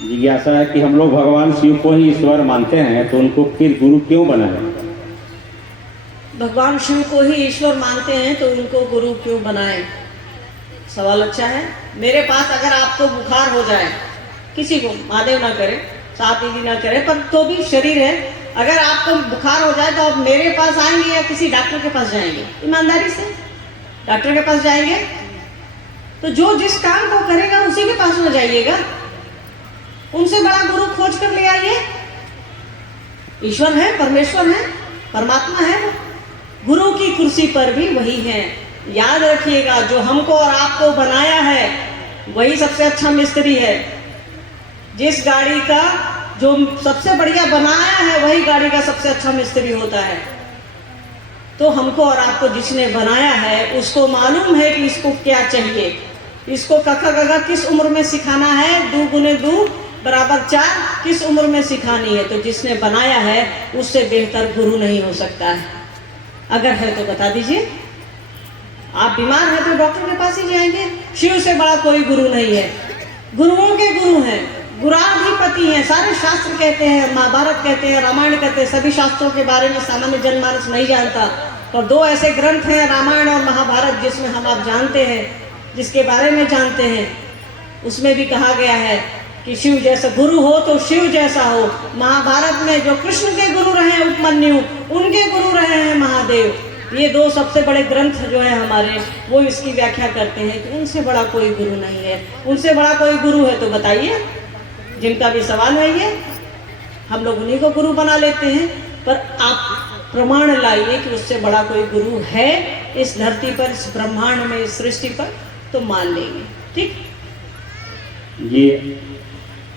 जिज्ञासा है कि हम लोग भगवान शिव को ही ईश्वर मानते हैं, तो उनको फिर गुरु क्यों बनाए? भगवान शिव को ही ईश्वर मानते हैं तो उनको गुरु क्यों बनाए? सवाल अच्छा है। मेरे पास अगर आपको बुखार हो जाए, किसी को, महादेव ना करे, साथ दीदी ना करे, पर तो भी शरीर है, अगर आपको बुखार हो जाए तो आप मेरे पास आएंगे या किसी डॉक्टर के पास जाएंगे? ईमानदारी से डॉक्टर के पास जाएंगे। तो जो जिस काम को करेगा उसी के पास में जाइएगा। उनसे बड़ा गुरु खोज कर ले आइए। ईश्वर है, परमेश्वर है, परमात्मा है वो। गुरु की कुर्सी पर भी वही है। याद रखिएगा, जो हमको और आपको बनाया है वही सबसे अच्छा मिस्त्री है। जिस गाड़ी का जो सबसे बढ़िया बनाया है वही गाड़ी का सबसे अच्छा मिस्त्री होता है। तो हमको और आपको जिसने बनाया है उसको मालूम है कि इसको क्या चाहिए। इसको कखा गगा किस उम्र में सिखाना है, 2 गुने 2 बराबर 4 किस उम्र में सिखानी है। तो जिसने बनाया है उससे बेहतर गुरु नहीं हो सकता है। अगर है तो बता दीजिए। आप बीमार हैं तो डॉक्टर के पास ही जाएंगे। शिव से बड़ा कोई गुरु नहीं है। गुरुओं के गुरु हैं, गुराधिपति हैं। सारे शास्त्र कहते हैं, महाभारत कहते हैं, रामायण कहते हैं। सभी शास्त्रों के बारे में सामान्य जनमानस नहीं जानता, पर 2 ऐसे ग्रंथ हैं, रामायण और महाभारत, जिसमें हम आप जानते हैं, जिसके बारे में जानते हैं। उसमें भी कहा गया है कि शिव जैसा गुरु हो तो शिव जैसा हो। महाभारत में जो कृष्ण के गुरु रहे उपमन्यु, उनके गुरु रहे हैं महादेव। ये 2 सबसे बड़े ग्रंथ जो है हमारे, वो इसकी व्याख्या करते हैं कि उनसे बड़ा कोई गुरु नहीं है। उनसे बड़ा कोई गुरु है तो बताइए। जिनका भी सवाल है ये, हम लोग उन्हीं को गुरु बना लेते हैं। पर आप प्रमाण लाइए कि उससे बड़ा कोई गुरु है इस धरती पर, इस ब्रह्मांड में, इस सृष्टि पर, तो मान लेंगे। ठीक। ये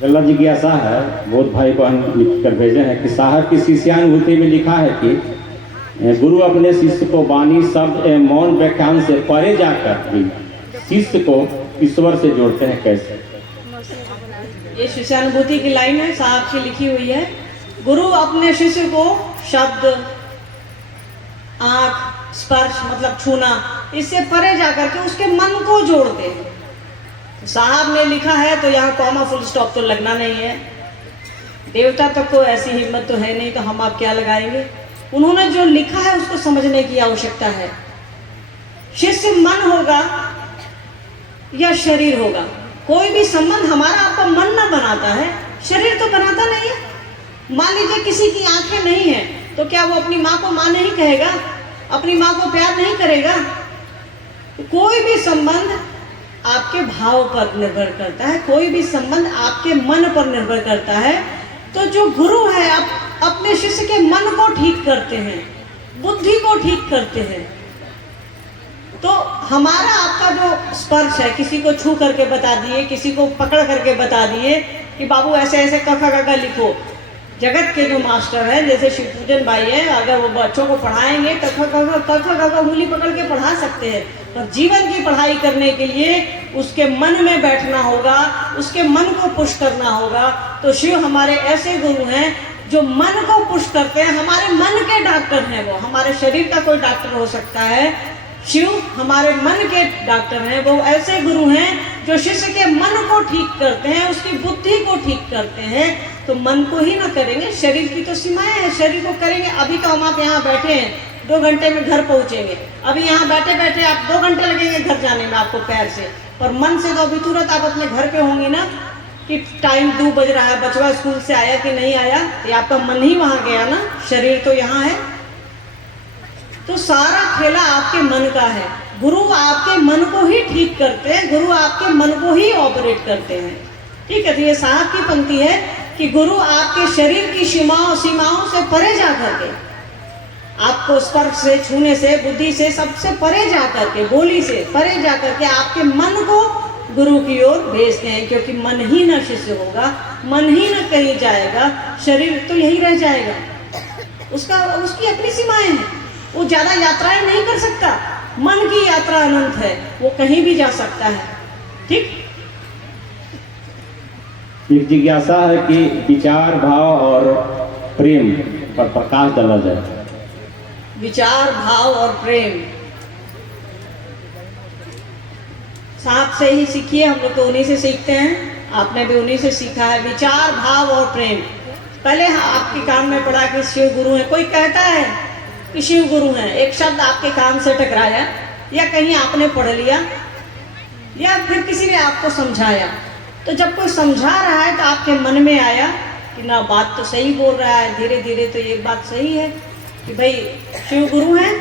अगला जिज्ञासा है, बोध भाई को हम लिख कर भेजे हैं कि साहब की शिष्यानुभूति में लिखा है कि गुरु अपने शिष्य को वाणी, शब्द एवं मौन व्याख्यान से परे जाकर भी शिष्य को ईश्वर से जोड़ते हैं। कैसे? ये शिष्यानुभूति की लाइन है, साहब की लिखी हुई है। गुरु अपने शिष्य को शब्द, आंख, स्पर्श मतलब छूना, इससे परे जाकर के उसके मन को जोड़ते हैं। साहब ने लिखा है तो यहाँ कॉमा फुल स्टॉप तो लगना नहीं है। देवता तक को ऐसी हिम्मत तो है नहीं, तो हम आप क्या लगाएंगे। उन्होंने जो लिखा है उसको समझने की आवश्यकता है। शिष्य मन होगा या शरीर होगा। कोई भी संबंध हमारा आपका मन ना बनाता है, शरीर तो बनाता नहीं है। मान लीजिए किसी की आंखें नहीं है तो क्या वो अपनी माँ को माँ नहीं कहेगा, अपनी माँ को प्यार नहीं करेगा? कोई भी संबंध आपके भाव पर निर्भर करता है, कोई भी संबंध आपके मन पर निर्भर करता है। तो जो गुरु है आप अपने शिष्य के मन को ठीक करते हैं, बुद्धि को ठीक करते हैं। तो हमारा आपका जो स्पर्श है, किसी को छू करके बता दिए, किसी को पकड़ करके बता दिए कि बाबू ऐसे ऐसे कखा गगा लिखो। जगत के जो मास्टर हैं, जैसे शिवपूजन भाई है, अगर वो बच्चों को पढ़ाएंगे कखा गगा उंगली पकड़ के पढ़ा सकते हैं, पर जीवन की पढ़ाई करने के लिए उसके मन में बैठना होगा, उसके मन को पुश करना होगा। तो शिव हमारे ऐसे गुरु हैं जो मन को पुश करते हैं। हमारे मन के डॉक्टर हैं वो। हमारे शरीर का कोई डॉक्टर हो सकता है, शिव हमारे मन के डॉक्टर हैं। वो ऐसे गुरु हैं जो शिष्य के मन को ठीक करते हैं, उसकी बुद्धि को ठीक करते हैं। तो मन को ही ना करेंगे, शरीर की तो सीमाएं हैं, शरीर को करेंगे। अभी तो हम आप यहाँ बैठे हैं, 2 घंटे में घर पहुँचेंगे। अभी यहाँ बैठे बैठे आप 2 घंटे लगेंगे घर जाने में आपको पैर से, पर मन से तो अभी तुरंत आप अपने घर पे होंगे ना कि टाइम 2 बज रहा है, बचवा स्कूल से आया कि नहीं आया। ये आपका मन ही वहाँ गया ना, शरीर तो यहाँ है। तो सारा खेला आपके मन का है। गुरु आपके मन को ही ठीक करते हैं, गुरु आपके मन को ही ऑपरेट करते हैं। ठीक है। तो ये साहब की पंक्ति है कि गुरु आपके शरीर की सीमाओं से परे जा करके, आपको स्पर्श से, छूने से, बुद्धि से, सबसे परे जा करके, बोली से परे जा करके आपके मन को गुरु की ओर भेजते हैं। क्योंकि मन ही न शिष्य होगा, मन ही न कहीं जाएगा, शरीर तो यही रह जाएगा। उसकी अपनी सीमाएं हैं, वो ज्यादा यात्राएं नहीं कर सकता। मन की यात्रा अनंत है, वो कहीं भी जा सकता है। ठीक। एक जिज्ञासा है कि विचार, भाव और प्रेम पर प्रकाश डाला जाए। विचार, भाव और प्रेम साहब से ही सीखिए। हम लोग तो उन्हीं से सीखते हैं। आपने भी उन्हीं से सीखा है, विचार, भाव और प्रेम। पहले आपके कान में पड़ा कि शिव गुरु है, कोई कहता है कि शिव गुरु हैं, एक शब्द आपके कान से टकराया या कहीं आपने पढ़ लिया या फिर किसी ने आपको समझाया, तो जब कोई समझा रहा है तो आपके मन में आया कि ना बात तो सही बोल रहा है, धीरे धीरे तो ये बात सही है कि भाई शिव गुरु हैं।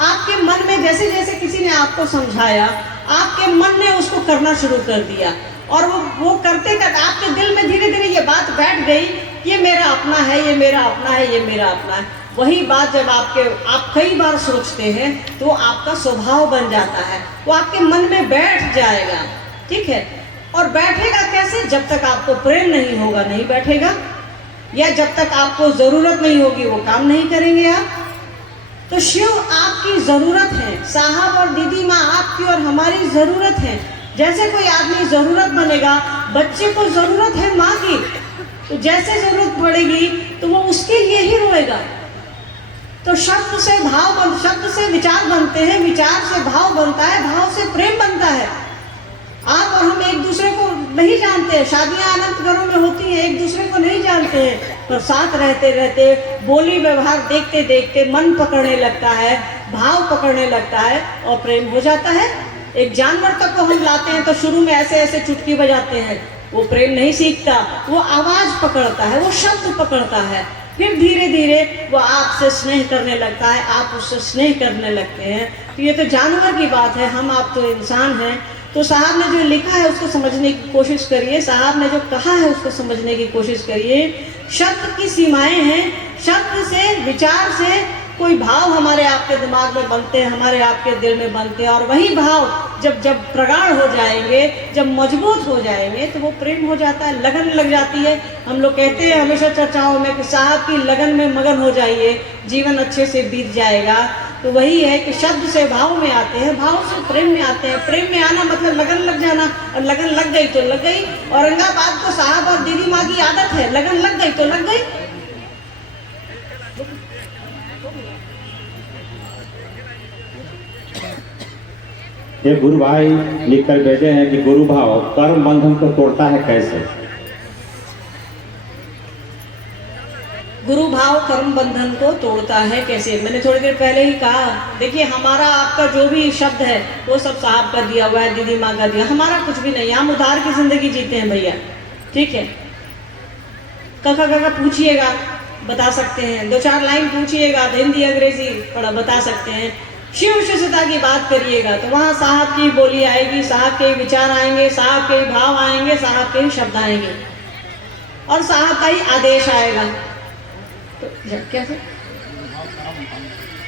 आपके मन में जैसे जैसे किसी ने आपको समझाया, आपके मन ने उसको करना शुरू कर दिया और वो करते करते आपके दिल में धीरे धीरे ये बात बैठ गई, ये मेरा अपना है, ये मेरा अपना है, ये मेरा अपना है। वही बात जब आप कई बार सोचते हैं तो आपका स्वभाव बन जाता है, वो आपके मन में बैठ जाएगा, ठीक है। और बैठेगा कैसे? जब तक आपको प्रेम नहीं होगा नहीं बैठेगा, या जब तक आपको ज़रूरत नहीं होगी वो काम नहीं करेंगे आप। तो शिव आपकी ज़रूरत है, साहब और दीदी माँ आपकी और हमारी ज़रूरत है। जैसे कोई आदमी ज़रूरत बनेगा, बच्चे को ज़रूरत है माँ की, तो जैसे ज़रूरत पड़ेगी तो वो उसके लिए ही रोएगा। तो शब्द से शब्द से विचार बनते हैं, विचार से भाव बनता है, भाव से प्रेम बनता है। आप और हम एक दूसरे को नहीं जानते हैं, शादियां अनंत घरों में होती हैं, एक दूसरे को नहीं जानते हैं, पर साथ रहते रहते बोली व्यवहार देखते देखते मन पकड़ने लगता है, भाव पकड़ने लगता है और प्रेम हो जाता है। एक जानवर तक को हम लाते हैं तो शुरू में ऐसे ऐसे चुटकी बजाते हैं, वो प्रेम नहीं सीखता, वो आवाज पकड़ता है, वो शब्द पकड़ता है, फिर धीरे धीरे वो आपसे स्नेह करने लगता है, आप उससे स्नेह करने लगते हैं। तो ये तो जानवर की बात है, हम आप तो इंसान हैं। तो साहब ने जो लिखा है उसको समझने की कोशिश करिए, साहब ने जो कहा है उसको समझने की कोशिश करिए। शब्द की सीमाएं हैं, शब्द से, विचार से कोई भाव हमारे आपके दिमाग में बनते हैं, हमारे आपके दिल में बनते हैं, और वही भाव जब जब प्रगाढ़ हो जाएंगे, जब मजबूत हो जाएंगे तो वो प्रेम हो जाता है, लगन लग जाती है। हम लोग कहते हैं हमेशा चर्चाओं में कि साहब की लगन में मगन हो जाइए, जीवन अच्छे से बीत जाएगा। तो वही है कि शब्द से भाव में आते हैं, भाव से प्रेम में आते हैं, प्रेम में आना मतलब लगन लग जाना, और लगन लग गई तो लग गई। औरंगाबाद को साहब और दीदी माँ की आदत है, लगन लग गई तो लग गई। ये गुरु भाई लिख कर भेजे हैं कि गुरु भाव कर्म बंधन को तोड़ता है कैसे? गुरु भाव कर्म बंधन को तोड़ता है कैसे? मैंने थोड़ी देर पहले ही कहा। देखिए, हमारा आपका जो भी शब्द है वो सब साहब का दिया हुआ है, दीदी माँ का दिया, हमारा कुछ भी नहीं। हम उधार की जिंदगी जीते हैं भैया, ठीक है। काका काका पूछिएगा, बता सकते हैं, 2-4 लाइन पूछिएगा, हिंदी अंग्रेजी पढ़ा बता सकते हैं। शिव शिष्यता की बात करिएगा तो वहाँ साहब की बोली आएगी, साहब के विचार आएंगे, साहब के भाव आएंगे, साहब के शब्द आएंगे और साहब का ही आदेश आएगा। तो कैसे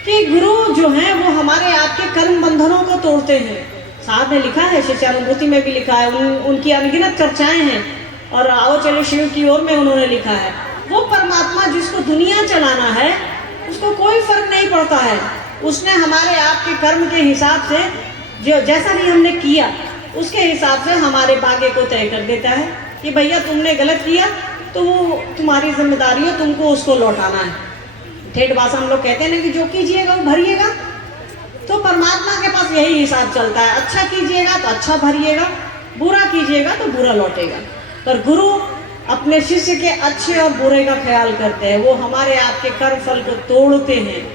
कि गुरु जो हैं वो हमारे आपके कर्म बंधनों को तोड़ते हैं। साहब ने लिखा है, शिष्यानुभूति में भी लिखा है, उनकी अनगिनत चर्चाएं हैं, और आओ चले शिव की ओर में उन्होंने लिखा है। वो परमात्मा जिसको दुनिया चलाना है उसको कोई फर्क नहीं पड़ता है, उसने हमारे आपके कर्म के हिसाब से जो जैसा भी हमने किया उसके हिसाब से हमारे भाग्य को तय कर देता है कि भैया तुमने गलत किया तो वो तुम्हारी जिम्मेदारी है, तुमको उसको लौटाना है। ठेठ भाषा हम लोग कहते हैं ना कि जो कीजिएगा वो भरिएगा। तो परमात्मा के पास यही हिसाब चलता है, अच्छा कीजिएगा तो अच्छा भरिएगा, बुरा कीजिएगा तो बुरा लौटेगा। पर गुरु अपने शिष्य के अच्छे और बुरे का ख्याल करते हैं, वो हमारे आपके कर्म फल को तोड़ते हैं।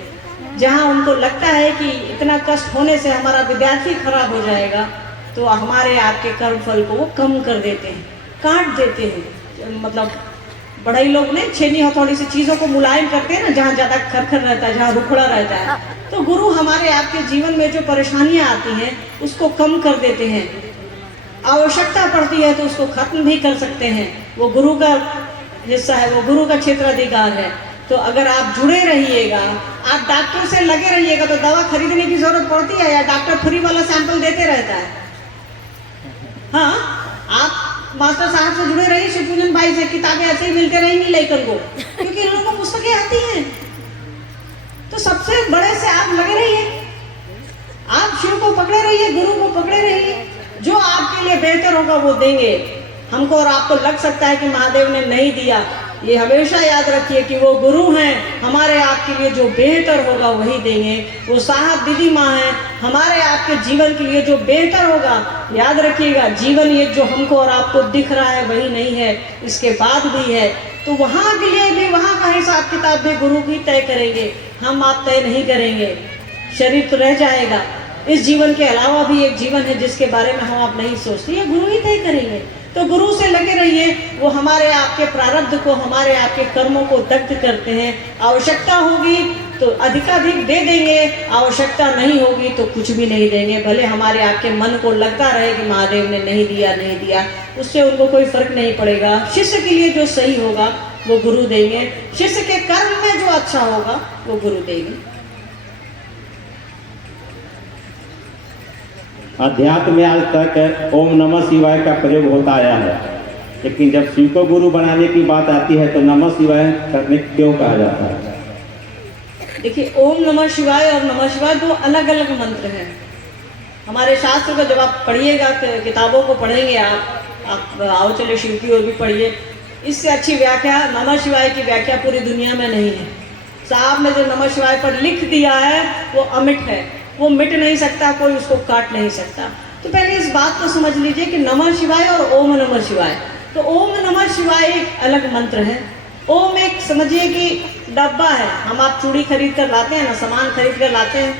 जहाँ उनको लगता है कि इतना कष्ट होने से हमारा विद्यार्थी खराब हो जाएगा तो हमारे आपके कर्म फल को वो कम कर देते हैं, काट देते हैं। मतलब बड़ाई लोग ने छेनी हथौड़ी से चीज़ों को मुलायम करते हैं ना, जहाँ ज़्यादा खरखर रहता है, जहाँ रुखड़ा रहता है। तो गुरु हमारे आपके जीवन में जो परेशानियाँ आती हैं उसको कम कर देते हैं, आवश्यकता पड़ती है तो उसको खत्म भी कर सकते हैं। वो गुरु का हिस्सा है, वो गुरु का क्षेत्राधिकार है। तो अगर आप जुड़े रहिएगा, आप डॉक्टर से लगे रहिएगा तो दवा खरीदने की जरूरत पड़ती है या डॉक्टर फ्री वाला सैंपल देते रहता है? हाँ, आप मास्टर साहब से जुड़े रहिए, शिवपूजन भाई से किताबें ऐसे ही मिलते रहेंगी लेकर को, क्योंकि इन लोगों को पुस्तकें आती हैं। तो सबसे बड़े से आप लगे रहिए, आप शिव को पकड़े रहिए, गुरु को पकड़े रहिए, जो आपके लिए बेहतर होगा वो देंगे। हमको और आपको लग सकता है कि महादेव ने नहीं दिया ये हमेशा याद रखिए कि वो गुरु हैं, हमारे आपके लिए जो बेहतर होगा वही देंगे। वो साहब दीदी माँ हैं, हमारे आपके जीवन के लिए जो बेहतर होगा। याद रखिएगा, जीवन ये जो हमको और आपको दिख रहा है वही नहीं है, इसके बाद भी है। तो वहाँ के लिए भी वहाँ का हिसाब किताब भी गुरु ही तय करेंगे, हम आप तय नहीं करेंगे। शरीर तो रह जाएगा, इस जीवन के अलावा भी एक जीवन है जिसके बारे में हम आप नहीं सोचते, ये गुरु ही तय करेंगे। तो गुरु से लगे रहिए, वो हमारे आपके प्रारब्ध को, हमारे आपके कर्मों को दग्ध करते हैं। आवश्यकता होगी तो अधिकाधिक दे देंगे, आवश्यकता नहीं होगी तो कुछ भी नहीं देंगे। भले हमारे आपके मन को लगता रहे कि महादेव ने नहीं दिया नहीं दिया, उससे उनको कोई फर्क नहीं पड़ेगा। शिष्य के लिए जो सही होगा वो गुरु देंगे, शिष्य के कर्म में जो अच्छा होगा वो गुरु देंगे। अध्यात्म में आज तक ओम नमः शिवाय का प्रयोग होता आया है, लेकिन जब शिव को गुरु बनाने की बात आती है तो नमः शिवाय करने क्यों कहा जाता है? देखिए, ओम नमः शिवाय और नमः शिवाय दो अलग अलग मंत्र हैं। हमारे शास्त्र को जब आप पढ़िएगा, किताबों को पढ़ेंगे आप आओ चले शिव की ओर भी पढ़िए, इससे अच्छी व्याख्या नमः शिवाय की व्याख्या पूरी दुनिया में नहीं है। साहब ने जो नमः शिवाय पर लिख दिया है वो अमिट है, वो मिट नहीं सकता, कोई उसको काट नहीं सकता। तो पहले इस बात को समझ लीजिए कि नमः शिवाय और ओम नमः शिवाय, तो ओम नमः शिवाय एक अलग मंत्र है। ओम एक समझिए कि डब्बा है, हम आप चूड़ी खरीद कर लाते हैं ना, सामान खरीद कर लाते हैं,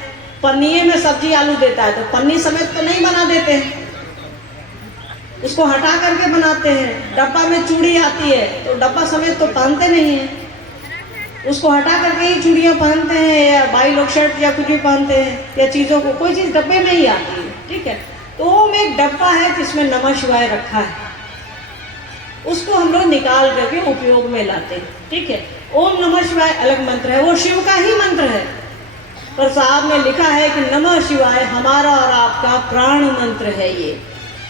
पन्नीए में सब्जी आलू देता है तो पन्नी समेत तो नहीं बना देते हैं, उसको हटा करके बनाते हैं। डब्बा में चूड़ी आती है तो डब्बा समेत तो पहनते नहीं है, उसको हटा करके ही चूड़ियाँ पहनते हैं, या भाई लोग शर्ट या कुछ भी पहनते हैं, या चीज़ों को कोई चीज़ डब्बे में ही आती है। ठीक है, तो ओम एक डब्बा है जिसमें नमः शिवाय रखा है, उसको हम लोग निकाल करके उपयोग में लाते हैं। ठीक है, ओम नमः शिवाय अलग मंत्र है, वो शिव का ही मंत्र है, पर साहब ने लिखा है कि नमः शिवाय हमारा और आपका प्राण मंत्र है ये।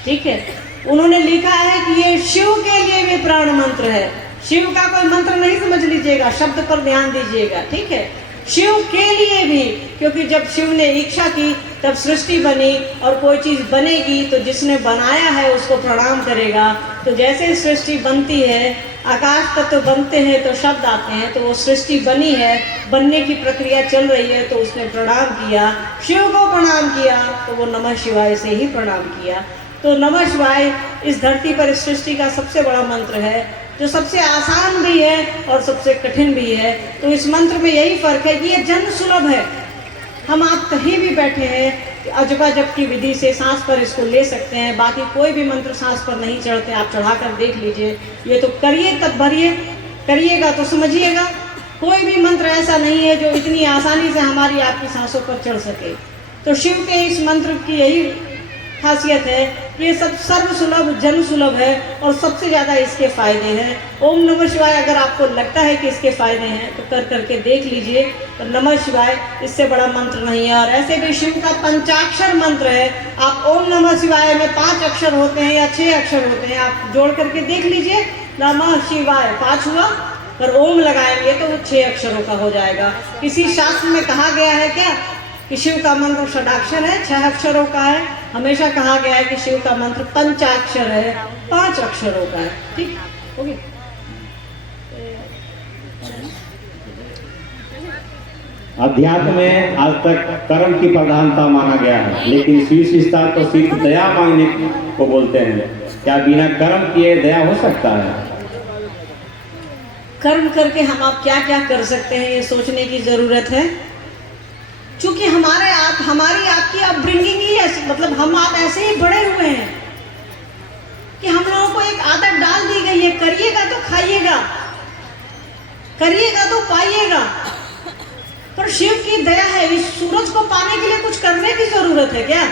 ठीक है, उन्होंने लिखा है कि ये शिव के लिए भी प्राण मंत्र है। शिव का कोई मंत्र नहीं समझ लीजिएगा, शब्द पर ध्यान दीजिएगा। ठीक है, शिव के लिए भी, क्योंकि जब शिव ने इच्छा की तब सृष्टि बनी, और कोई चीज़ बनेगी तो जिसने बनाया है उसको प्रणाम करेगा। तो जैसे सृष्टि बनती है, आकाश तत्व बनते हैं तो शब्द आते हैं, तो वो सृष्टि बनी है, बनने की प्रक्रिया चल रही है, तो उसने प्रणाम किया, शिव को प्रणाम किया, तो वो नमः शिवाय से ही प्रणाम किया। तो नमः शिवाय इस धरती पर इस सृष्टि का सबसे बड़ा मंत्र है, जो सबसे आसान भी है और सबसे कठिन भी है। तो इस मंत्र में यही फर्क है कि ये जन सुलभ है, हम आप कहीं भी बैठे हैं अजबा जब की विधि से सांस पर इसको ले सकते हैं। बाकी कोई भी मंत्र सांस पर नहीं चढ़ते, आप चढ़ा कर देख लीजिए। ये तो करिए तब भरिए, करिएगा तो समझिएगा। कोई भी मंत्र ऐसा नहीं है जो इतनी आसानी से हमारी आपकी सांसों पर चढ़ सके। तो शिव के इस मंत्र की यही खासियत है, ये सब सर्व सुलभ जन सुलभ है, और सबसे ज़्यादा इसके फायदे हैं। ओम नमः शिवाय अगर आपको लगता है कि इसके फायदे हैं तो कर करके देख लीजिए, और नमः शिवाय इससे बड़ा मंत्र नहीं है। और ऐसे भी शिव का पंचाक्षर मंत्र है, आप ओम नमः शिवाय में 5 अक्षर होते हैं या 6 अक्षर होते हैं, आप जोड़ करके देख लीजिए। नमः शिवाय 5 हुआ, पर ओम लगाएंगे तो वो 6 अक्षरों का हो जाएगा। किसी शास्त्र में कहा गया है क्या कि शिव का मंत्र षडाक्षर है, 6 अक्षरों का है? हमेशा कहा गया है कि शिव का मंत्र पंचाक्षर है, 5 अक्षरों का है। ठीक, ओके। अध्यात्म में आज तक कर्म की प्रधानता माना गया है, लेकिन शिव शिष्टता तो सिर्फ दया मांगने को बोलते हैं। क्या बिना कर्म किए दया हो सकता है? कर्म करके हम आप क्या क्या कर सकते हैं, ये सोचने की जरूरत है। क्योंकि हमारी आपकी अपब्रिंगिंग ही ऐसी, मतलब हम आप ऐसे ही बड़े हुए हैं कि हम लोगों को एक आदत डाल दी गई है, करिएगा तो खाइएगा, करिएगा तो पाइएगा। पर शिव की दया है, इस सूरज को पाने के लिए कुछ करने की जरूरत है क्या?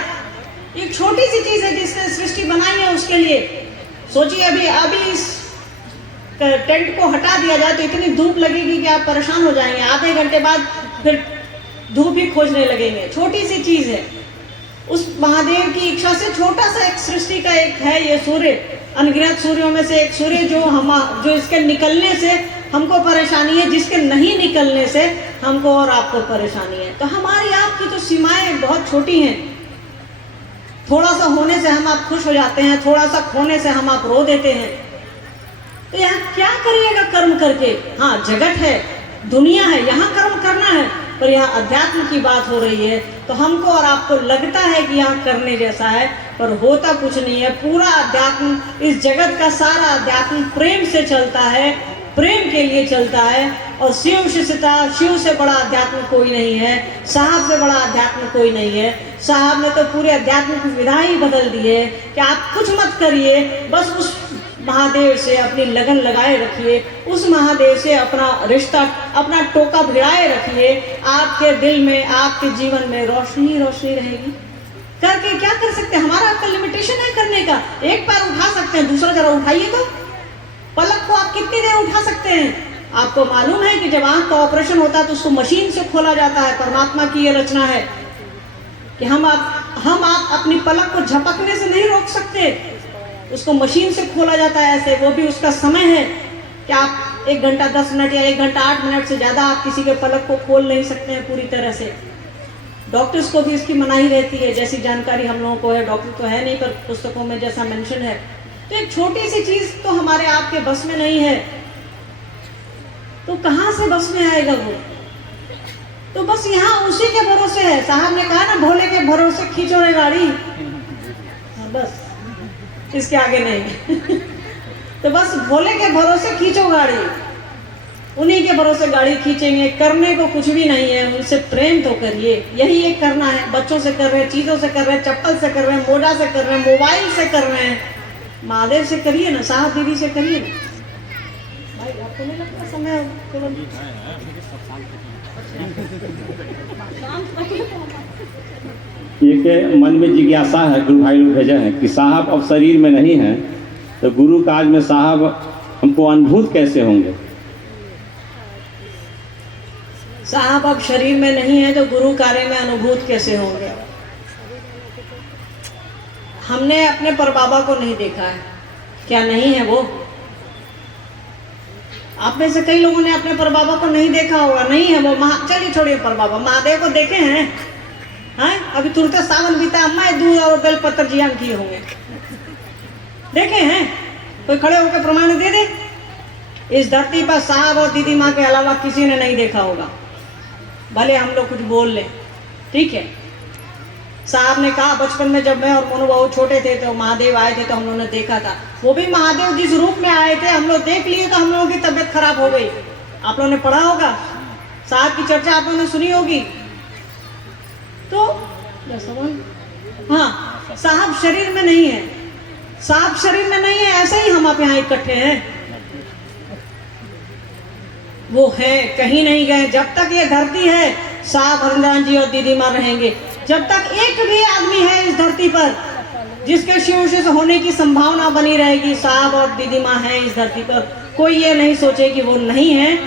एक छोटी सी चीज है जिसने सृष्टि बनाई है, उसके लिए सोचिए। अभी इस टेंट को हटा दिया जाए तो इतनी धूप लगेगी कि आप परेशान हो जाएंगे, आधे घंटे बाद फिर धूप ही खोजने लगेंगे। छोटी सी चीज है, उस महादेव की इच्छा से छोटा सा एक सृष्टि का एक है ये सूर्य, अनगिनत सूर्यों में से एक सूर्य जो इसके निकलने से हमको परेशानी है, जिसके नहीं निकलने से हमको और आपको परेशानी है। तो हमारी आपकी तो सीमाएं बहुत छोटी हैं। थोड़ा सा होने से हम आप खुश हो जाते हैं, थोड़ा सा खोने से हम आप रो देते हैं। तो यहाँ क्या करिएगा कर्म करके? हाँ, जगत है, दुनिया है, यहाँ कर्म करना है, पर यहाँ अध्यात्म की बात हो रही है। तो हमको और आपको लगता है कि यहाँ करने जैसा है, पर होता कुछ नहीं है। पूरा अध्यात्म, इस जगत का सारा अध्यात्म प्रेम से चलता है, प्रेम के लिए चलता है। और शिव शिष्यता, शिव से बड़ा अध्यात्म कोई नहीं है, साहब से बड़ा अध्यात्म कोई नहीं है। साहब ने तो पूरे अध्यात्म की विधा ही बदल दी है कि आप कुछ मत करिए, बस उस महादेव से अपनी लगन लगाए रखिए, उस महादेव से अपना रिश्ता, अपना टोका भिड़ाए रखिए। आपके दिल में, आपके जीवन में रोशनी रोशनी रहेगी। करके क्या कर सकते हैं? हमारा आपका लिमिटेशन है करने का। एक पैर उठा सकते हैं, दूसरा जरा उठाइए तो। पलक को आप कितनी देर उठा सकते हैं? आपको मालूम है कि जब आंख का ऑपरेशन होता है तो उसको मशीन से खोला जाता है। परमात्मा की ये रचना है कि हम आप अपनी पलक को झपकने से नहीं रोक सकते, उसको मशीन से खोला जाता है ऐसे। वो भी उसका समय है कि आप 1 घंटा 10 मिनट या 1 घंटा 8 मिनट से ज़्यादा आप किसी के पलक को खोल नहीं सकते हैं पूरी तरह से। डॉक्टर्स को भी इसकी मनाही रहती है, जैसी जानकारी हम लोगों को है। डॉक्टर तो है नहीं, पर पुस्तकों में जैसा मेंशन है। तो एक छोटी सी चीज़ तो हमारे आपके बस में नहीं है, तो कहाँ से बस में आएगा वो? तो बस यहाँ उसी के भरोसे है। साहब ने कहा ना, भोले के भरोसे खींचो रे गाड़ी। बस इसके आगे नहीं। तो बस भोले के भरोसे खींचो गाड़ी, उन्हीं के भरोसे गाड़ी खींचेंगे। करने को कुछ भी नहीं है, उनसे प्रेम तो करिए, यही एक करना है। बच्चों से कर रहे हैं, चीज़ों से कर रहे हैं, चप्पल से कर रहे हैं, मोजा से कर रहे हैं, मोबाइल से कर रहे हैं, महादेव से करिए ना, साहब दीदी से करिए ना। भाई आपको नहीं लगता समय एक मन में जिज्ञासा है, गुरु भाई लोग भेजे हैं कि साहब अब शरीर में नहीं है, तो गुरु काज में साहब हमको अनुभूत कैसे होंगे? साहब अब शरीर में नहीं है तो गुरु कार्य में अनुभूत कैसे होंगे? हमने अपने परबाबा को नहीं देखा है, क्या नहीं है वो? आप में से कई लोगों ने अपने परबाबा को नहीं देखा होगा। नहीं है वो। चलिए छोड़िए परबाबा, महादेव को देखे हैं? हाँ, अभी तुरंत सावन बीता, अम्मा दूध और बेलपत्र जियान किए होंगे, देखे हैं? कोई खड़े होकर प्रमाण दे दे। इस धरती पर साहब और दीदी माँ के अलावा किसी ने नहीं देखा होगा, भले हम लोग कुछ बोल लें, ठीक है। साहब ने कहा बचपन में जब मैं और मोनू बाबू छोटे थे तो महादेव आए थे, तो हम लोगों ने देखा था। वो भी महादेव जिस रूप में आए थे हम लोग देख लिए, तो हम लोगों की तबीयत खराब हो गई। आप लोगों ने पढ़ा होगा, साहब की चर्चा आप लोगों ने सुनी होगी। तो हाँ, साहब शरीर में नहीं है, साहब शरीर में नहीं है, ऐसे ही हम आप यहाँ इकट्ठे हैं। वो है, कहीं नहीं गए। जब तक ये धरती है साहब हरिंद्रान जी और दीदी माँ रहेंगे। जब तक एक भी आदमी है इस धरती पर जिसके शिव से होने की संभावना बनी रहेगी, साहब और दीदी माँ है इस धरती पर। कोई ये नहीं सोचे कि वो नहीं है,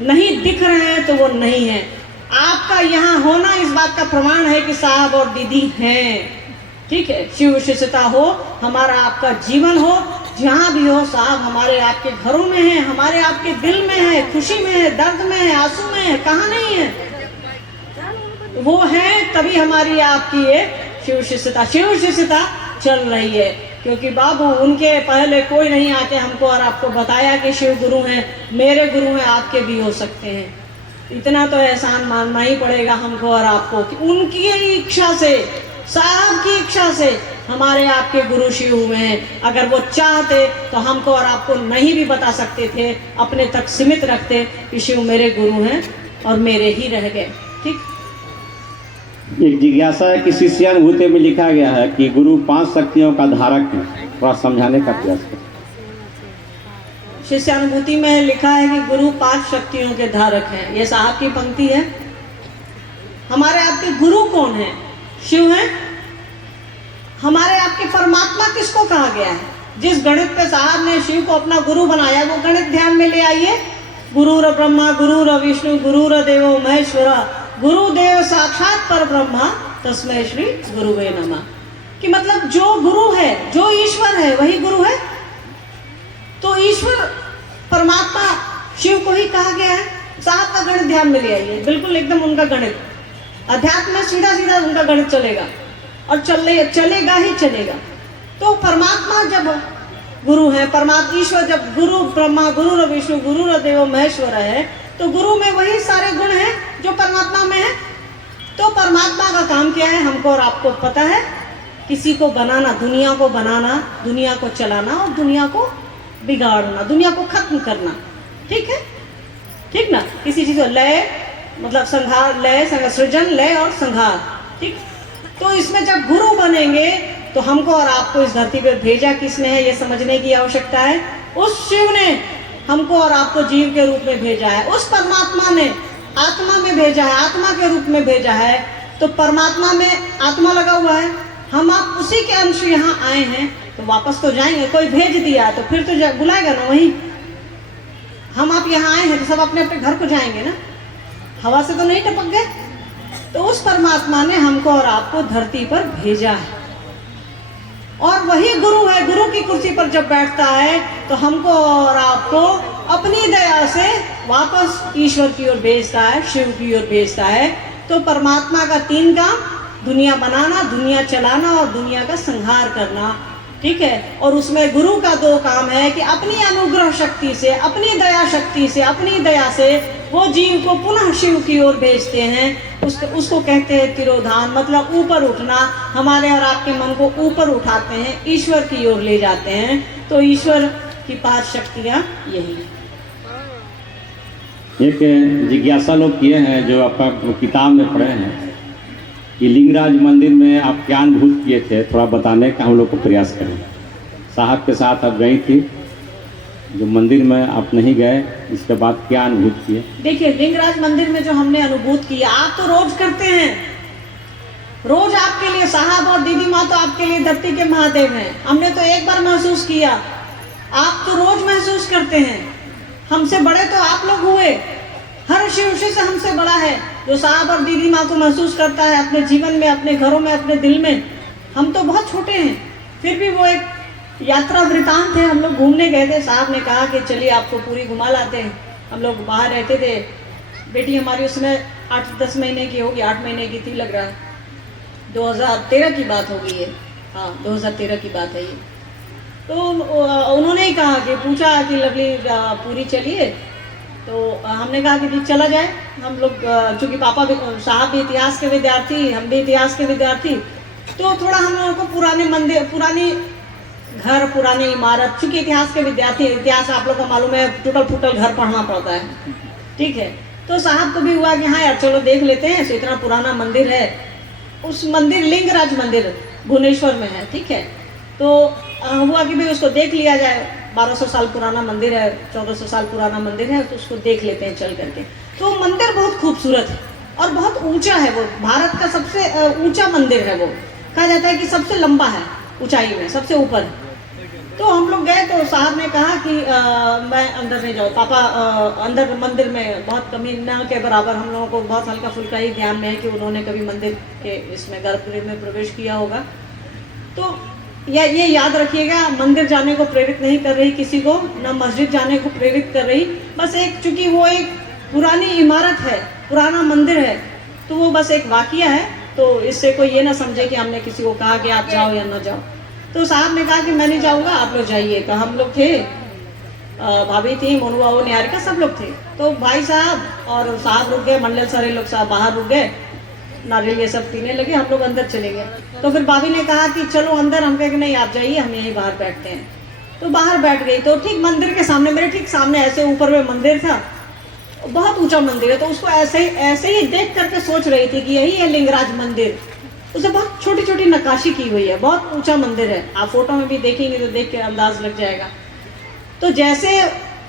नहीं दिख रहे हैं तो वो नहीं है। आपका यहाँ होना इस बात का प्रमाण है कि साहब और दीदी हैं, ठीक है। शिव शिष्यता हो, हमारा आपका जीवन हो, जहाँ भी हो साहब हमारे आपके घरों में है, हमारे आपके दिल में है, खुशी में है, दर्द में है, आंसू में है, कहाँ नहीं है? वो है, तभी हमारी आपकी ये शिव शिष्यता चल रही है। क्योंकि बाबू उनके पहले कोई नहीं आके हमको और आपको बताया कि शिव गुरु हैं, मेरे गुरु हैं, आपके भी हो सकते हैं। इतना तो एहसान मानना ही पड़ेगा हमको और आपको कि उनकी इच्छा से, साहब की इच्छा से हमारे आपके गुरु शिव हुए हैं। अगर वो चाहते तो हमको और आपको नहीं भी बता सकते थे, अपने तक सीमित रखते कि शिव मेरे गुरु हैं और मेरे ही रह गए, ठीक। एक जिज्ञासा है कि शिष्यानुभूति में लिखा गया है कि गुरु 5 शक्तियों का धारक है, थोड़ा समझाने का प्रयास करें। शिष्यानुभूति में लिखा है कि गुरु 5 शक्तियों के धारक हैं। ये साहब की पंक्ति है। हमारे आपके गुरु कौन है? शिव हैं। हमारे आपके परमात्मा किसको कहा गया है? जिस गणित पे साहब ने शिव को अपना गुरु बनाया, वो गणित ध्यान में ले आइए। गुरुर ब्रह्मा गुरुर विष्णु गुरुर देवो महेश्वरा गुरुदेव साक्षात पर ब्रह्मा तस्मै श्री गुरुवे नमः। कि मतलब जो गुरु है, जो ईश्वर है, वही गुरु है। तो ईश्वर परमात्मा शिव को ही कहा गया है। साहब का गणित ध्यान में ले आइए, बिल्कुल एकदम उनका गणित। अध्यात्म में सीधा सीधा उनका गणित चलेगा और चलेगा ही चलेगा। तो परमात्मा जब गुरु है, परमात्मा ईश्वर। जब गुरु ब्रह्मा, गुरु र विष्णु, गुरु र देवो महेश्वर है, तो गुरु में वही सारे गुण हैं जो परमात्मा में है। तो परमात्मा का काम क्या है, हमको और आपको पता है, किसी को बनाना, दुनिया को बनाना, दुनिया को चलाना और दुनिया को बिगाड़ना, दुनिया को खत्म करना। ठीक है, ठीक ना। किसी चीज को लय मतलब संहार, लय सृजन, लय और संहार। ठीक। तो इसमें जब गुरु बनेंगे तो हमको और आपको इस धरती पर भेजा किसने है, ये समझने की आवश्यकता है। उस शिव ने हमको और आपको जीव के रूप में भेजा है, उस परमात्मा ने आत्मा में भेजा है, आत्मा के रूप में भेजा है। तो परमात्मा में आत्मा लगा हुआ है, हम आप उसी के अंश यहाँ आए हैं, तो वापस तो जाएंगे। कोई भेज दिया तो फिर तो बुलाएगा ना वही। हम आप यहाँ आए हैं तो सब अपने अपने घर को जाएंगे ना, हवा से तो नहीं टपक गए। तो उस परमात्मा ने हमको और आपको धरती पर भेजा है, और वही गुरु है। गुरु की कुर्सी पर जब बैठता है तो हमको और आपको अपनी दया से वापस ईश्वर की ओर भेजता है, शिव की ओर भेजता है। तो परमात्मा का 3 काम, दुनिया बनाना, दुनिया चलाना और दुनिया का संहार करना। ठीक है। और उसमें गुरु का 2 काम है कि अपनी अनुग्रह शक्ति से, अपनी दया शक्ति से, अपनी दया से वो जीव को पुनः शिव की ओर भेजते हैं। उसको कहते हैं तिरोधान, मतलब ऊपर उठना। हमारे और आपके मन को ऊपर उठाते हैं, ईश्वर की ओर ले जाते हैं। तो ईश्वर की 5 शक्तियाँ यही है। एक जिज्ञासा लोग किए हैं, जो आपका किताब में पढ़े हैं कि लिंगराज मंदिर में आप क्या अनुभूत किए थे, थोड़ा बताने का हम लोग को प्रयास करें। साहब के साथ आप गई थी, जो मंदिर में आप नहीं गए, इसके बाद क्या अनुभूत किए? देखिए, लिंगराज मंदिर में जो हमने अनुभूत किया, आप तो रोज करते हैं, रोज आपके लिए साहब और दीदी माँ तो आपके लिए धरती के महादेव हैं। हमने तो एक बार महसूस किया, आप तो रोज महसूस करते हैं। हमसे बड़े तो आप लोग हुए, हर शिव से हमसे बड़ा है जो साहब और दीदी माँ को महसूस करता है अपने जीवन में, अपने घरों में, अपने दिल में। हम तो बहुत छोटे हैं, फिर भी वो एक यात्रा वृतांत है। हम लोग घूमने गए थे, साहब ने कहा कि चलिए आपको पूरी घुमा लाते हैं। हम लोग बाहर रहते थे, बेटी हमारी उसमें 8-10 महीने की होगी, 8 महीने की थी लग रहा है। 2013 की बात हो गई है, हाँ 2013 की बात है ये। तो उन्होंने ही कहा कि पूछा कि लवली पूरी चलिए, तो हमने कहा कि चला जाए। हम लोग चूँकि पापा भी, साहब भी इतिहास के विद्यार्थी, हम भी इतिहास के विद्यार्थी, तो थोड़ा हम लोगों को पुराने मंदिर, पुरानी घर, पुरानी इमारत, चूँकि इतिहास के विद्यार्थी, इतिहास आप लोग को मालूम है, टूटल फूटल घर पढ़ना पड़ता है। ठीक है। तो साहब को भी हुआ कि हाँ यार चलो देख लेते हैं, तो इतना पुराना मंदिर है। उस मंदिर लिंगराज मंदिर भुवनेश्वर में है। ठीक है। तो हुआ कि भाई उसको देख लिया जाए, 1200 साल पुराना मंदिर है, 1400 साल पुराना मंदिर है, तो उसको देख लेते हैं चल करके। तो मंदिर बहुत खूबसूरत है और बहुत ऊंचा है। वो भारत का सबसे ऊंचा मंदिर है। वो कहा जाता है कि सबसे लंबा है, ऊंचाई में सबसे ऊपर। तो हम लोग गए तो साहब ने कहा कि मैं अंदर नहीं जाऊँ। पापा अंदर मंदिर में बहुत कमी न के बराबर, हम लोगों को बहुत हल्का फुल्का ही ध्यान में है कि उन्होंने कभी मंदिर के इसमें गर्भगृह में प्रवेश किया होगा। तो ये याद रखिएगा, मंदिर जाने को प्रेरित नहीं कर रही किसी को, न मस्जिद जाने को प्रेरित कर रही। बस एक, चूँकि वो एक पुरानी इमारत है, पुराना मंदिर है, तो वो बस एक वाकया है। तो इससे कोई ये ना समझे कि हमने किसी को कहा कि आप जाओ या ना जाओ। तो साहब ने कहा कि मैं नहीं जाऊँगा, आप लोग जाइए। तो हम लोग थे, भाभी थी, मोनुआ, वो निहारिका, सब लोग थे। तो भाई साहब और साहब रुक गए, मंडल सारे लोग साहब बाहर रुक गए, नारियल ये सब पीने लगे, हम लोग अंदर चले गए। तो फिर भाभी ने कहा कि चलो अंदर, हम कहे कि नहीं आप जाइए, हम यहीं बाहर बैठते हैं। तो बाहर बैठ गई। तो ठीक मंदिर के सामने, मेरे ठीक सामने ऐसे ऊपर में मंदिर था, बहुत ऊंचा मंदिर है। तो उसको ऐसे ही देख करके सोच रही थी कि यही है लिंगराज मंदिर। उसे बहुत छोटी छोटी नक्काशी की हुई है, बहुत ऊंचा मंदिर है। आप फोटो में भी देखेंगे तो देख के अंदाज लग जाएगा। तो जैसे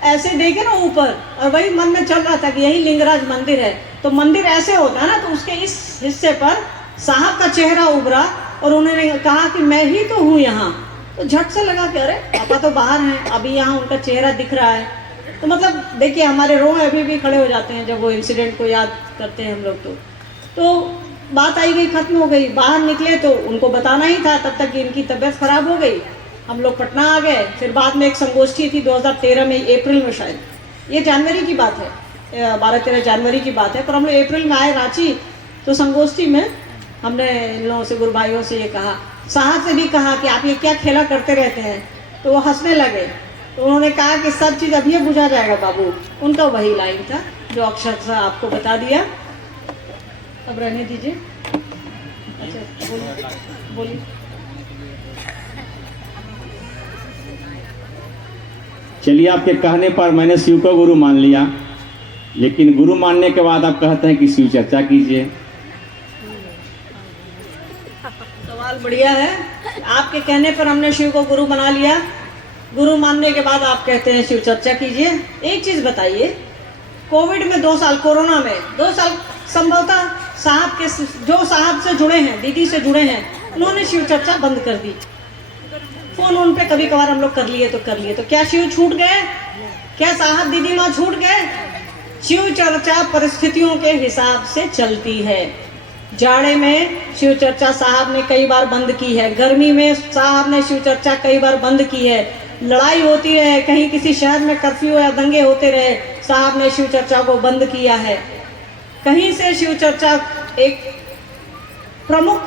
ऐसे देखे ना ऊपर, और वही मन में चल रहा था कि यही लिंगराज मंदिर है। तो मंदिर ऐसे होता है ना, तो उसके इस हिस्से पर साहब का चेहरा उभरा और उन्होंने कहा कि मैं ही तो हूँ यहाँ। तो झट से लगा कि अरे पापा तो बाहर हैं, अभी यहाँ उनका चेहरा दिख रहा है। तो मतलब देखिए, हमारे रोए अभी भी खड़े हो जाते हैं जब वो इंसिडेंट को याद करते हैं हम लोग। तो बात आई गई, खत्म हो गई। बाहर निकले तो उनको बताना ही था, तब तक कि इनकी तबीयत खराब हो गई। हम लोग पटना आ गए। फिर बाद में एक संगोष्ठी थी 2013 में, अप्रैल में शायद, ये जनवरी की बात है, 12-13 जनवरी की बात है। पर हम लोग अप्रैल में आए रांची। तो संगोष्ठी में हमने इन लोगों से, गुरु भाइयों से ये कहा, साहब से भी कहा कि आप ये क्या खेला करते रहते हैं, तो वो हंसने लगे। तो उन्होंने कहा कि सब चीज़ अभी बुझा जाएगा बाबू। उनका वही लाइन था जो अक्षरशः आपको बता दिया। अब रहने दीजिए। अच्छा बोलिए। चलिए, आपके कहने पर मैंने शिव को गुरु मान लिया, लेकिन गुरु मानने के बाद आप कहते हैं कि शिव चर्चा कीजिए। सवाल बढ़िया है। आपके कहने पर हमने शिव को गुरु बना लिया, गुरु मानने के बाद आप कहते हैं शिव चर्चा कीजिए। एक चीज़ बताइए, कोविड में 2 साल, कोरोना में 2 साल संभवतः साहब के जो साहब से जुड़े हैं, दीदी से जुड़े हैं, उन्होंने शिव चर्चा बंद कर दी। फोन उन पे कभी कभार हम लोग कर लिए तो क्या शिव छूट गए? क्या साहब दीदी माँ छूट गए? शिव चर्चा परिस्थितियों के हिसाब से चलती है। जाड़े में शिव चर्चा साहब ने कई बार बंद की है, गर्मी में साहब ने शिव चर्चा कई बार बंद की है, लड़ाई होती रहे, कहीं किसी शहर में कर्फ्यू या दंगे होते रहे, साहब ने शिव चर्चा को बंद किया है। कहीं से शिव चर्चा एक प्रमुख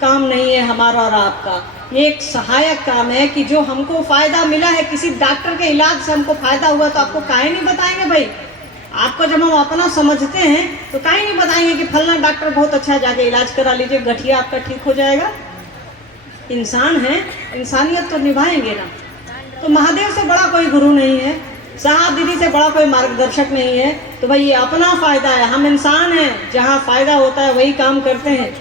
काम नहीं है हमारा और आपका, ये एक सहायक काम है कि जो हमको फायदा मिला है, किसी डॉक्टर के इलाज से हमको फायदा हुआ तो आपको काहे नहीं बताएंगे भाई? आपको जब हम अपना समझते हैं तो काहे नहीं बताएंगे कि फलना डॉक्टर बहुत अच्छा, जाके इलाज करा लीजिए, गठिया आपका ठीक हो जाएगा। इंसान है, इंसानियत तो निभाएंगे ना। तो महादेव से बड़ा कोई गुरु नहीं है, साहब दीदी से बड़ा कोई मार्गदर्शक नहीं है। तो भाई ये अपना फायदा है, हम इंसान हैं, जहाँ फायदा होता है वही काम करते हैं।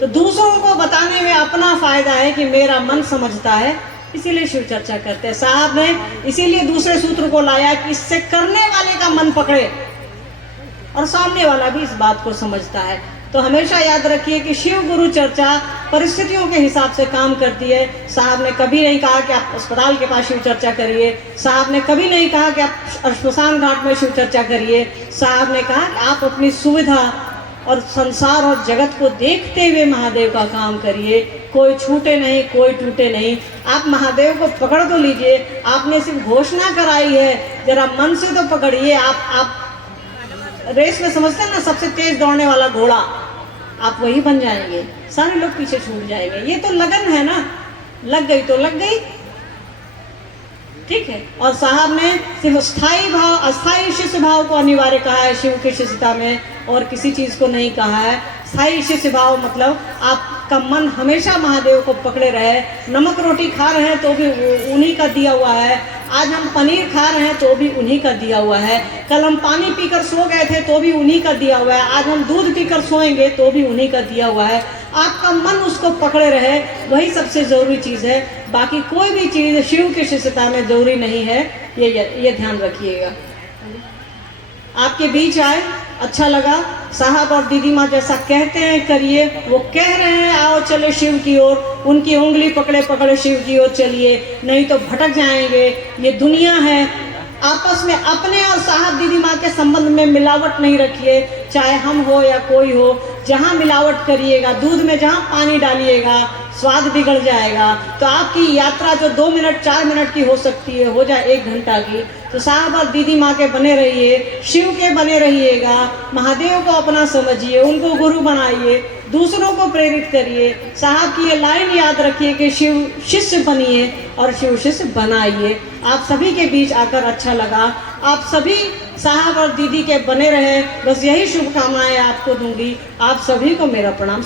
तो दूसरों को बताने में अपना फायदा है कि मेरा मन समझता है, इसीलिए शिव चर्चा करते हैं। साहब ने इसीलिए दूसरे सूत्र को लाया कि इससे करने वाले का मन पकड़े और सामने वाला भी इस बात को समझता है। तो हमेशा याद रखिए कि शिव गुरु चर्चा परिस्थितियों के हिसाब से काम करती है। साहब ने कभी नहीं कहा कि आप अस्पताल के पास शिव चर्चा करिए, साहब ने कभी नहीं कहा कि आप श्मशान घाट में शिव चर्चा करिए। साहब ने कहा कि आप अपनी सुविधा और संसार और जगत को देखते हुए महादेव का काम करिए, कोई छूटे नहीं, कोई टूटे नहीं। आप महादेव को पकड़ तो लीजिए, आपने सिर्फ घोषणा कराई है, जरा मन से तो पकड़िए। आप रेस में समझते हैं ना, सबसे तेज दौड़ने वाला घोड़ा, आप वही बन जाएंगे, सारे लोग पीछे छूट जाएंगे। ये तो लगन है ना, लग गई तो लग गई, ठीक है। और साहब ने सिर्फ स्थायी भाव, अस्थायी शिष्य भाव को अनिवार्य कहा है शिव की शिष्यता में, और किसी चीज़ को नहीं कहा है। स्थायी शिष्य भाव मतलब आपका मन हमेशा महादेव को पकड़े रहे। नमक रोटी खा रहे हैं तो भी उन्हीं का दिया हुआ है, आज हम पनीर खा रहे हैं तो भी उन्हीं का दिया हुआ है, कल हम पानी पीकर सो गए थे तो भी उन्हीं का दिया हुआ है, आज हम दूध पीकर सोएंगे तो भी उन्हीं का दिया हुआ है। आपका मन उसको पकड़े रहे, वही सबसे ज़रूरी चीज़ है। बाकी कोई भी चीज़ शिव की शिष्यता में ज़रूरी नहीं है, ये ध्यान रखिएगा। आपके बीच आए, अच्छा लगा। साहब और दीदी माँ जैसा कहते हैं करिए, वो कह रहे हैं आओ चले शिव की ओर, उनकी उंगली पकड़े पकड़े शिव की ओर चलिए, नहीं तो भटक जाएंगे। ये दुनिया है, आपस में अपने और साहब दीदी माँ के संबंध में मिलावट नहीं रखिए, चाहे हम हो या कोई हो। जहाँ मिलावट करिएगा, दूध में जहाँ पानी डालिएगा, स्वाद बिगड़ जाएगा। तो आपकी यात्रा जो 2 मिनट 4 मिनट की हो सकती है, हो जाए 1 घंटा की। तो साहब और दीदी माँ के बने रहिए, शिव के बने रहिएगा, महादेव को अपना समझिए, उनको गुरु बनाइए, दूसरों को प्रेरित करिए। साहब की ये लाइन याद रखिए कि शिव शिष्य बनिए और शिव शिष्य बनाइए। आप सभी के बीच आकर अच्छा लगा। आप सभी साहब और दीदी के बने रहे, बस यही शुभकामनाएं आपको दूंगी। आप सभी को मेरा प्रणाम।